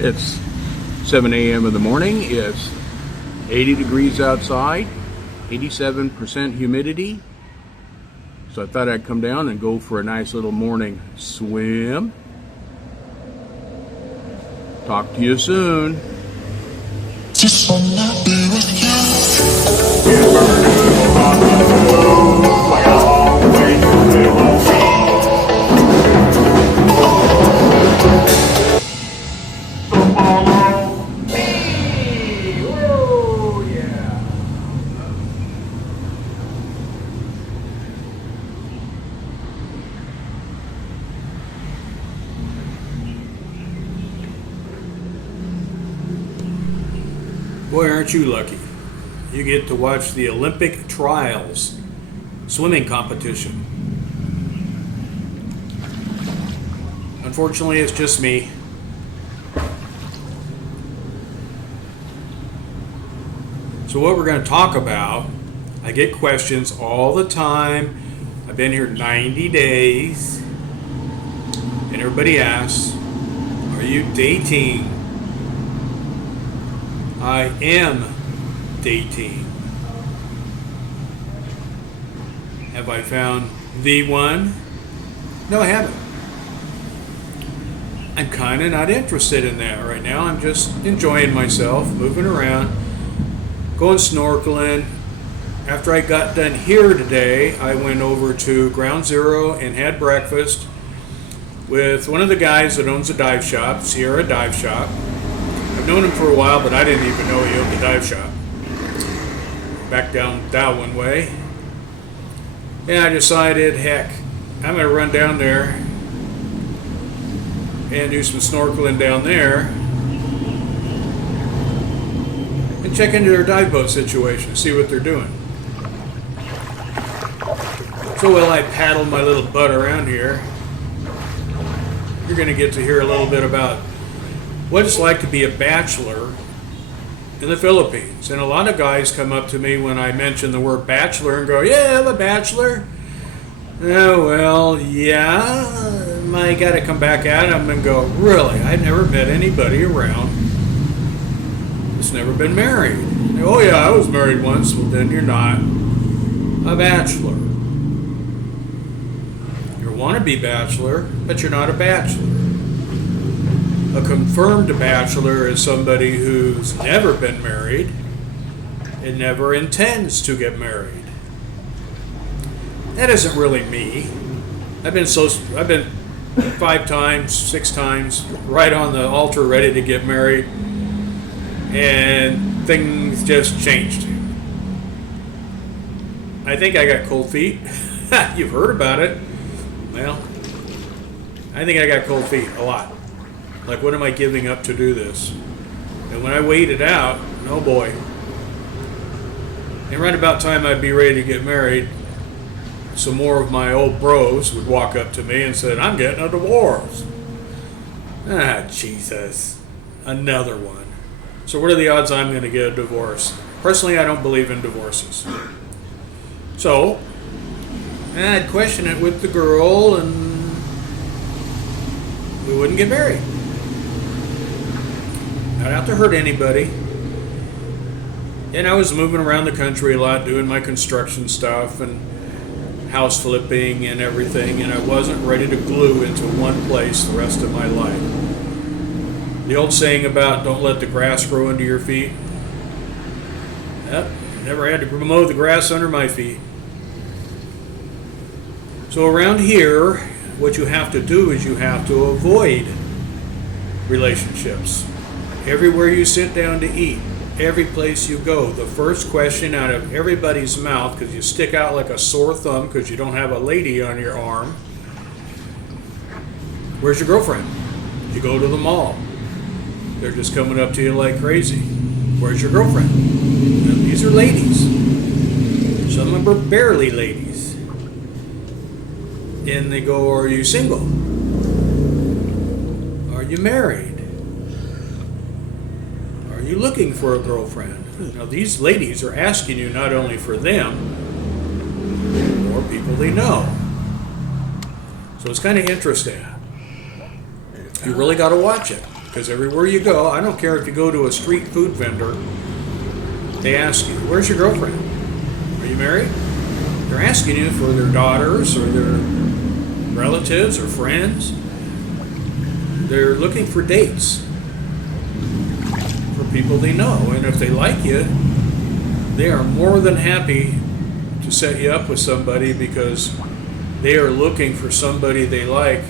It's 7 a.m. in the morning. It's 80 degrees outside, 87% humidity. So I thought I'd come down and go for a nice little morning swim. Talk to you soon. Just wanna be with you. Boy, aren't you lucky. You get to watch the Olympic trials swimming competition. Unfortunately, it's just me. So what we're going to talk about, I get questions all the time. I've been here 90 days. And everybody asks, are you dating? I am dating. Have I found the one? No, I haven't. I'm kind of not interested in that right now. I'm just enjoying myself, moving around, going snorkeling. After I got done here today, I went over to Ground Zero and had breakfast with one of the guys that owns a dive shop, Sierra Dive Shop. I've known him for a while, but I didn't even know he owned the dive shop. Back down Darwin way. And I decided, heck, I'm going to run down there and do some snorkeling down there and check into their dive boat situation, see what they're doing. So while I paddle my little butt around here, you're going to get to hear a little bit about what it's like to be a bachelor in the Philippines. And a lot of guys come up to me when I mention the word bachelor and go, yeah, I'm a bachelor. Oh, well, yeah. I got to come back at them and go, really? I've never met anybody around that's never been married. Oh, yeah, I was married once. Well, then you're not a bachelor. You're a wannabe bachelor, but you're not a bachelor. A confirmed bachelor is somebody who's never been married and never intends to get married. That isn't really me. I've been 5 times, 6 times, right on the altar ready to get married, and things just changed. I think I got cold feet. You've heard about it. Well, I think I got cold feet a lot. Like, what am I giving up to do this? And when I weighed it out, oh boy. And right about time I'd be ready to get married, some more of my old bros would walk up to me and said, I'm getting a divorce. Ah, Jesus. Another one. So what are the odds I'm going to get a divorce? Personally, I don't believe in divorces. So, I'd question it with the girl, and we wouldn't get married. Not out to hurt anybody. And I was moving around the country a lot, doing my construction stuff and house flipping and everything, and I wasn't ready to glue into one place the rest of my life. The old saying about don't let the grass grow under your feet. Yep, never had to mow the grass under my feet. So around here, what you have to do is you have to avoid relationships. Everywhere you sit down to eat, every place you go, the first question out of everybody's mouth, because you stick out like a sore thumb because you don't have a lady on your arm, where's your girlfriend? You go to the mall. They're just coming up to you like crazy. Where's your girlfriend? Now, these are ladies. Some of them are barely ladies. And they go, are you single? Are you married? Are you looking for a girlfriend? Now, these ladies are asking you not only for them, or people they know. So it's kind of interesting. You really got to watch it. Because everywhere you go, I don't care if you go to a street food vendor, they ask you, where's your girlfriend? Are you married? They're asking you for their daughters or their relatives or friends. They're looking for dates for people they know. And if they like you, they are more than happy to set you up with somebody because they are looking for somebody they like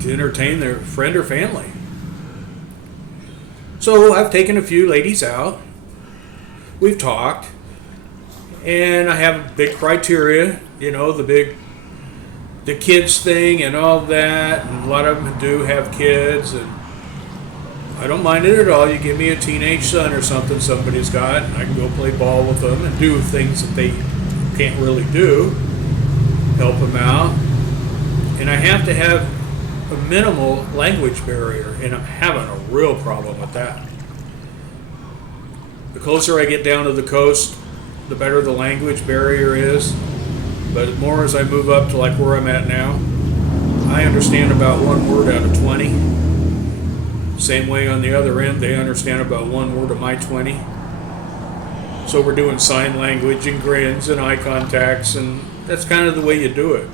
to entertain their friend or family. So I've taken a few ladies out. We've talked. And I have a big criteria, the kids thing and all that. And a lot of them do have kids. And I don't mind it at all. You give me a teenage son or something somebody's got, and I can go play ball with them and do things that they can't really do. Help them out. And I have to have a minimal language barrier, and I'm having a real problem with that. The closer I get down to the coast, the better the language barrier is. But more as I move up to like where I'm at now, I understand about one word out of 20. Same way on the other end, they understand about one word of my 20. So we're doing sign language and grins and eye contacts, and that's kind of the way you do it.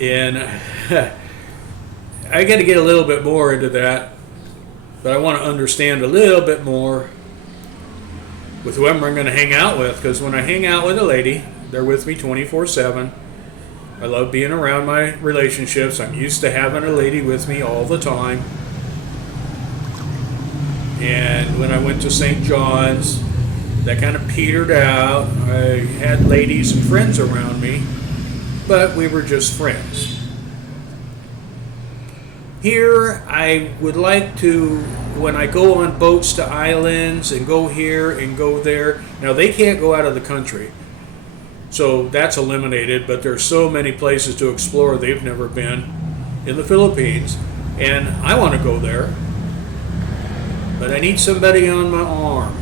And I got to get a little bit more into that, but I want to understand a little bit more with whoever I'm going to hang out with, because when I hang out with a lady, they're with me 24/7. I love being around my relationships. I'm used to having a lady with me all the time. And when I went to St. John's, that kind of petered out. I had ladies and friends around me, but we were just friends. Here, I would like to, when I go on boats to islands and go here and go there, now they can't go out of the country, so that's eliminated, but there's so many places to explore they've never been in the Philippines, and I want to go there, but I need somebody on my arm,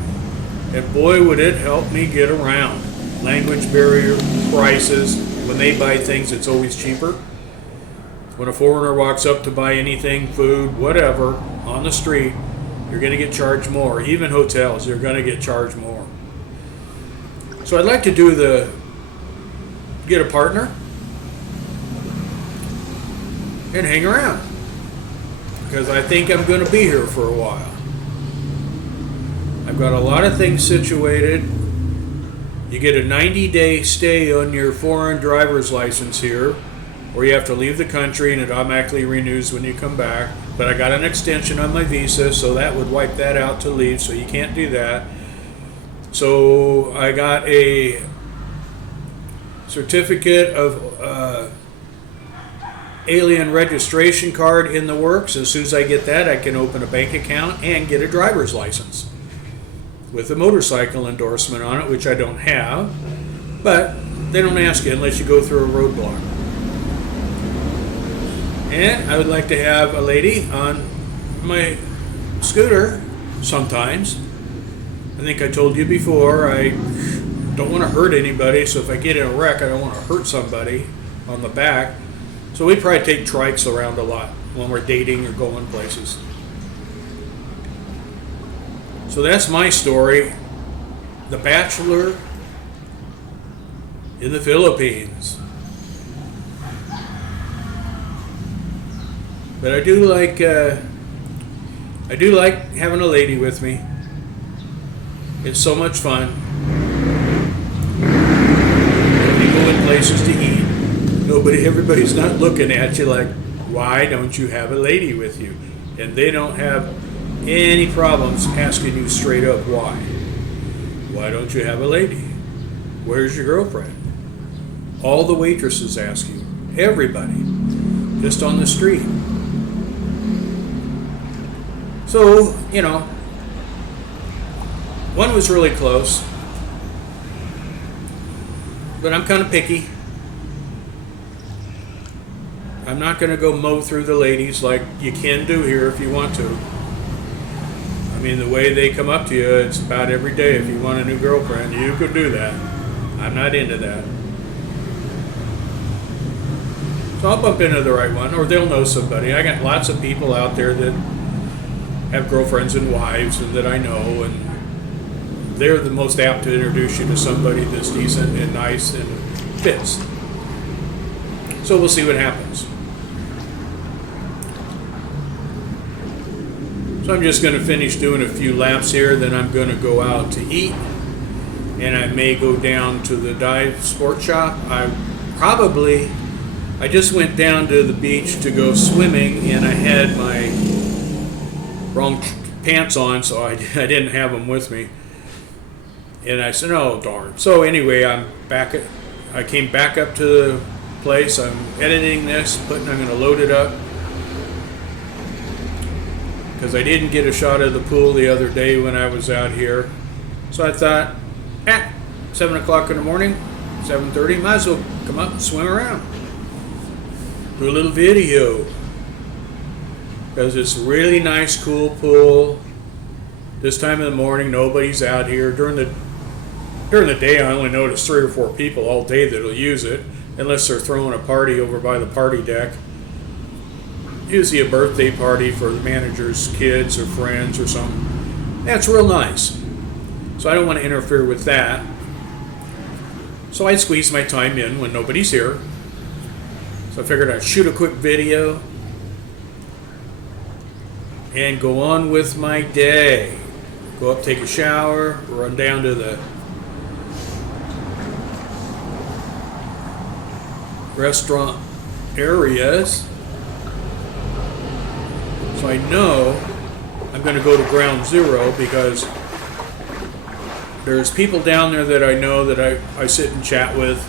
and boy would it help me get around. Language barrier, prices, when they buy things it's always cheaper. When a foreigner walks up to buy anything, food, whatever, on the street, you're going to get charged more. Even hotels, you're going to get charged more. So I'd like to get a partner and hang around, because I think I'm going to be here for a while. I've got a lot of things situated. You get a 90-day stay on your foreign driver's license here, or you have to leave the country and it automatically renews when you come back. But I got an extension on my visa, so that would wipe that out to leave, so you can't do that. So I got a certificate of alien registration card in the works. As soon as I get that, I can open a bank account and get a driver's license with a motorcycle endorsement on it, which I don't have. But they don't ask you unless you go through a roadblock. And I would like to have a lady on my scooter sometimes. I think I told you before, I don't want to hurt anybody, so if I get in a wreck, I don't want to hurt somebody on the back. So we probably take trikes around a lot when we're dating or going places. So that's my story. The Bachelor in the Philippines. But I do like having a lady with me. It's so much fun. We go in places to eat. Everybody's not looking at you like, why don't you have a lady with you? And they don't have any problems asking you straight up why. Why don't you have a lady? Where's your girlfriend? All the waitresses ask you. Everybody. Just on the street. So, one was really close, but I'm kind of picky. I'm not going to go mow through the ladies like you can do here if you want to. I mean, the way they come up to you, it's about every day. If you want a new girlfriend, you could do that. I'm not into that. So I'll bump into the right one, or they'll know somebody. I got lots of people out there that have girlfriends and wives and that I know, and they're the most apt to introduce you to somebody that's decent and nice and fits. So we'll see what happens. So I'm just going to finish doing a few laps here, then I'm going to go out to eat, and I may go down to the dive sport shop. I just went down to the beach to go swimming, and I had my wrong pants on, so I didn't have them with me. And I said, oh darn. So anyway, I came back up to the place. I'm editing this, I'm going to load it up, because I didn't get a shot of the pool the other day when I was out here. So I thought, 7 o'clock in the morning, 7:30, might as well come up and swim around. Do a little video. Because it's a really nice, cool pool. This time of the morning, nobody's out here. During the day, I only notice 3 or 4 people all day that'll use it, unless they're throwing a party over by the party deck. Usually a birthday party for the manager's kids or friends or something. That's real nice. So I don't want to interfere with that. So I squeeze my time in when nobody's here. So I figured I'd shoot a quick video and go on with my day. Go up, take a shower, run down to the restaurant areas. So I know I'm going to go to ground zero, because there's people down there that I know that I sit and chat with.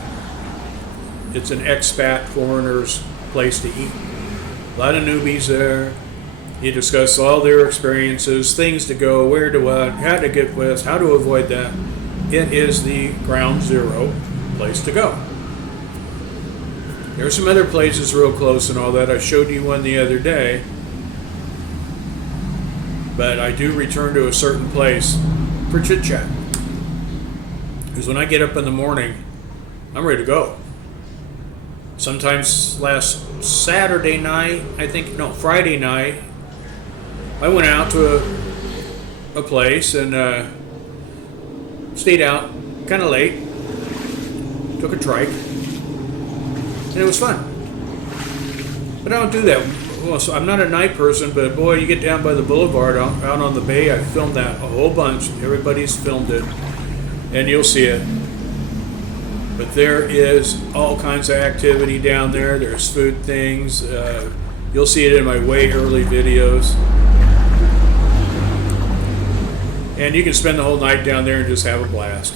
It's an expat foreigners place to eat. A lot of newbies there. You discuss all their experiences, things to go, where to what, how to get with, how to avoid that. It is the ground zero place to go. There's some other places real close and all that. I showed you one the other day. But I do return to a certain place for chit chat. Because when I get up in the morning, I'm ready to go. Sometimes last Friday night, I went out to a place and stayed out kind of late. Took a trike. And it was fun. But I don't do that. Well, so I'm not a night person, but boy, you get down by the boulevard out on the bay. I filmed that a whole bunch. Everybody's filmed it, and you'll see it. But there is all kinds of activity down there. There's food things. You'll see it in my way early videos. And you can spend the whole night down there and just have a blast.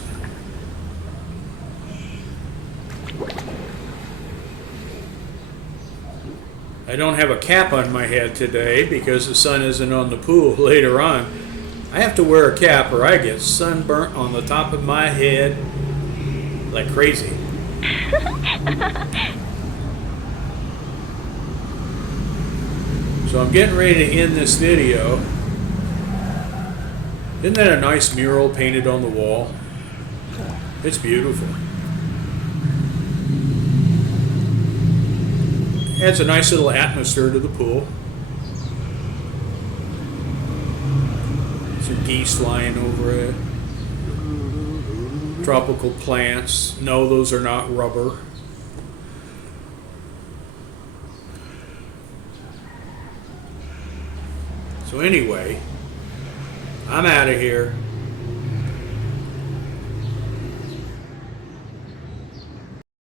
I don't have a cap on my head today because the sun isn't on the pool later on. I have to wear a cap or I get sunburnt on the top of my head like crazy. So I'm getting ready to end this video. Isn't that a nice mural painted on the wall? It's beautiful. Adds a nice little atmosphere to the pool. Some geese flying over it. Tropical plants. No, those are not rubber. So anyway, I'm out of here.